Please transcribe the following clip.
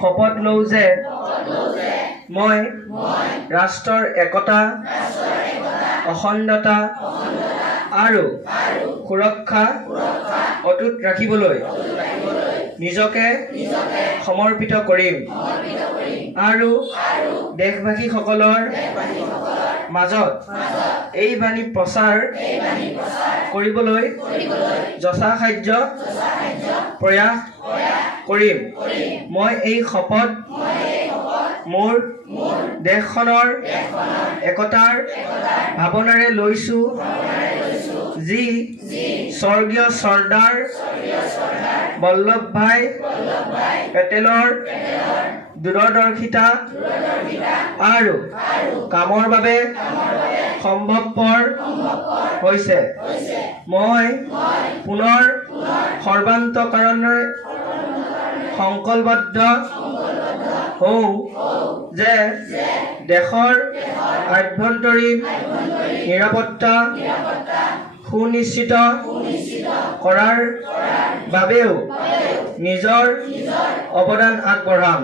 শপত লওঁ যে মই ৰাষ্ট্ৰৰ একতা, অখণ্ডতা আৰু সুৰক্ষা অটুট ৰাখিবলৈ নিজকে সমৰ্পিত কৰিম আৰু দেশবাসীসকলৰ মাজত এই বাণী প্ৰচাৰ কৰিবলৈ যথাসাধ্য প্ৰয়াস কৰিম। মই এই শপত মোৰ দেশখনৰ একতাৰ ভাৱনাৰে লৈছোঁ, যি স্বৰ্গীয় চৰ্দাৰ বল্লভভাই পেটেলৰ দূৰদৰ্শিতা আৰু কামৰ বাবে সম্ভৱপৰ হৈছে। মই পুনৰ সৰ্বান্তকৰণে সংকল্পবদ্ধ হওঁ যে দেশৰ আভ্যন্তৰীণ নিৰাপত্তা সুনিশ্চিত কৰাৰ বাবেও নিজৰ অৱদান আগবঢ়াম।